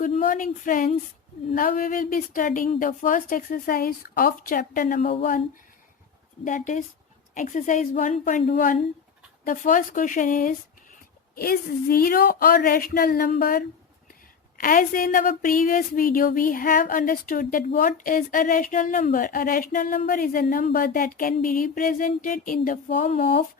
Good morning, friends. Now we will be studying the first exercise of chapter number 1, that is exercise 1.1. The first question is 0 a rational number? As in our previous video, we have understood that what is a rational number. A rational number is a number that can be represented in the form of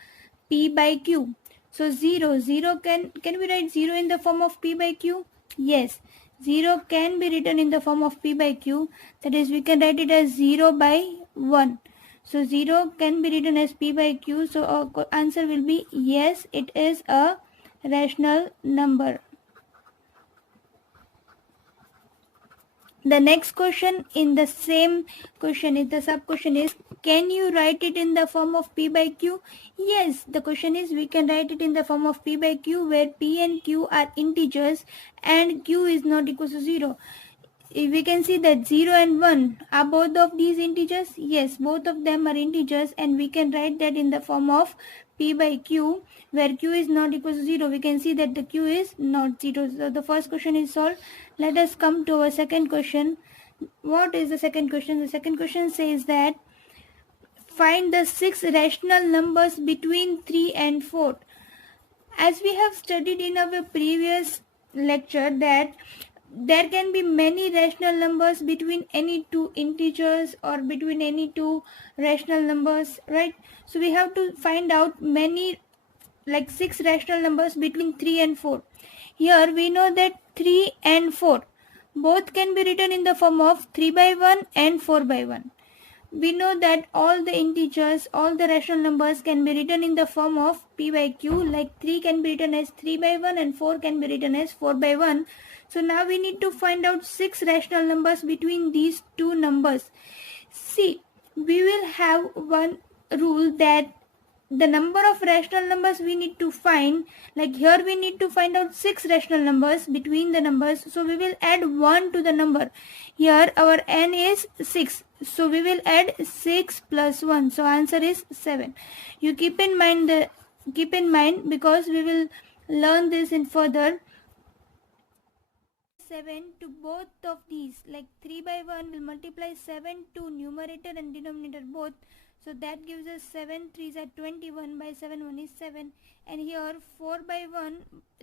p by q. So 0 can we write 0 in the form of p by q? Yes, 0 can be written in the form of p by q. That is, we can write it as 0 by 1. So 0 can be written as p by q. So our answer will be yes, it is a rational number. The next question in the same question is the sub question is, can you write it in the form of p by q? Yes, the question is we can write it in the form of p by q, where p and q are integers and q is not equal to 0. We can see that 0 and 1 are both of these integers. Yes, both of them are integers, and we can write that in the form of p by q, where q is not equal to 0. We can see that the q is not 0. So the first question is solved. Let us come to our second question. What is the second question? The second question says that find the 6 rational numbers between 3 and 4. As we have studied in our previous lecture, that there can be many rational numbers between any two integers or between any two rational numbers, right? So we have to find out many, like 6 rational numbers between 3 and 4. Here we know that 3 and 4 both can be written in the form of 3 by 1 and 4 by 1. We know that all the integers, all the rational numbers can be written in the form of p by q, like 3 can be written as 3 by 1 and 4 can be written as 4 by 1. So now we need to find out 6 rational numbers between these two numbers. See, we will have one rule that the number of rational numbers we need to find, like here we need to find out 6 rational numbers between the numbers. So we will add 1 to the number. Here our n is 6. So we will add 6 plus 1. So answer is 7. You keep in mind because we will learn this in further. 7 to both of these, like 3 by 1 will multiply 7 to numerator and denominator both. So that gives us 7 3s are 21 by 7 1 is 7. And here 4 by 1,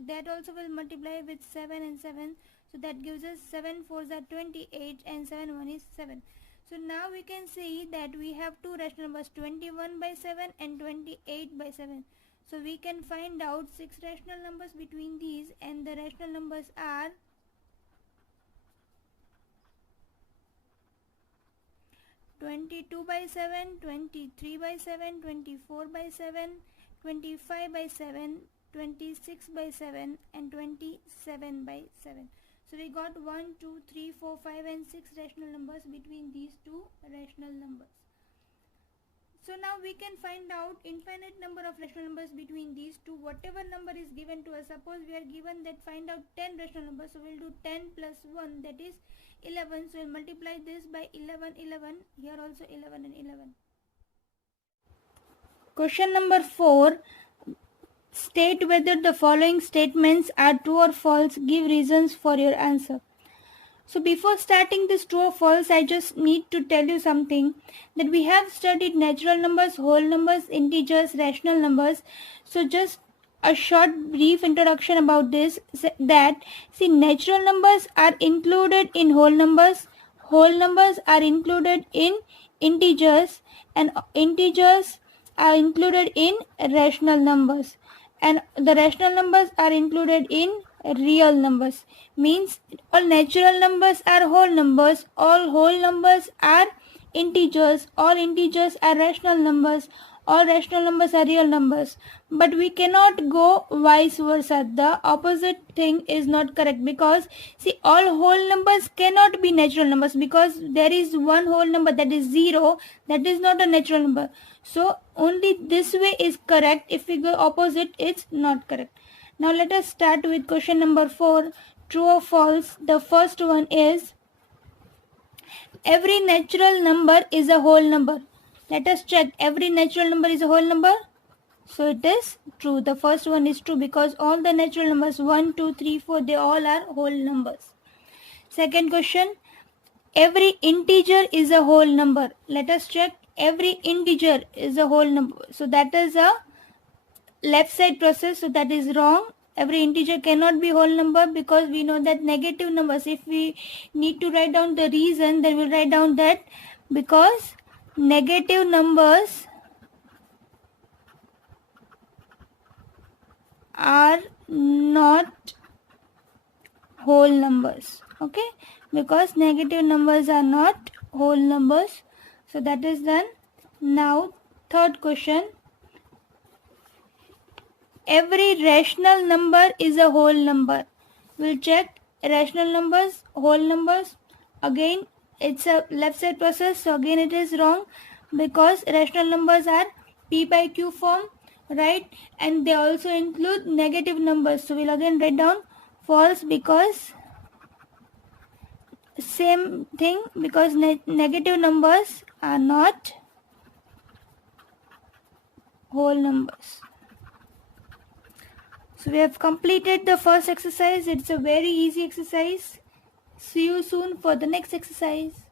that also will multiply with 7 and 7. So that gives us 7 4s are 28 and 7 1 is 7. So now we can see that we have two rational numbers, 21 by 7 and 28 by 7. So we can find out 6 rational numbers between these, and the rational numbers are 22 by 7, 23 by 7, 24 by 7, 25 by 7, 26 by 7 and 27 by 7. So we got 1, 2, 3, 4, 5 and 6 rational numbers between these two rational numbers. So now we can find out infinite number of rational numbers between these two. Whatever number is given to us, suppose we are given that find out 10 rational numbers. So we'll do 10 plus 1, that is 11. So we'll multiply this by 11 11. Here also 11 and 11. Question number 4. State whether the following statements are true or false. Give reasons for your answer. So before starting this true or false, I just need to tell you something, that we have studied natural numbers, whole numbers, integers, rational numbers. So just a short brief introduction about this, that see, natural numbers are included in whole numbers are included in integers, and integers are included in rational numbers, and the rational numbers are included in real numbers. Means all natural numbers are whole numbers, all whole numbers are integers, all integers are rational numbers, all rational numbers are real numbers. But we cannot go vice versa. The opposite thing is not correct, because see, all whole numbers cannot be natural numbers, because there is one whole number, that is 0, that is not a natural number. So only this way is correct. If we go opposite, it's not correct. Now let us start with question number 4. True or false? The first one is, every natural number is a whole number. Let us check. Every natural number is a whole number. So it is true. The first one is true, because all the natural numbers 1, 2, 3, 4, they all are whole numbers. Second question, every integer is a whole number. Let us check. Every integer is a whole number. So that is a left side process, so that is wrong. Every integer cannot be whole number because we know that negative numbers, if we need to write down the reason, then we'll write down that because negative numbers are not whole numbers. Okay, because negative numbers are not whole numbers. So that is done. Now third question, every rational number is a whole number. We'll check rational numbers, whole numbers. Again, it's a left side process, so again it is wrong because rational numbers are p by q form, right? And they also include negative numbers. So we'll again write down false because same thing, because negative numbers are not whole numbers. So we have completed the first exercise. It's a very easy exercise. See you soon for the next exercise.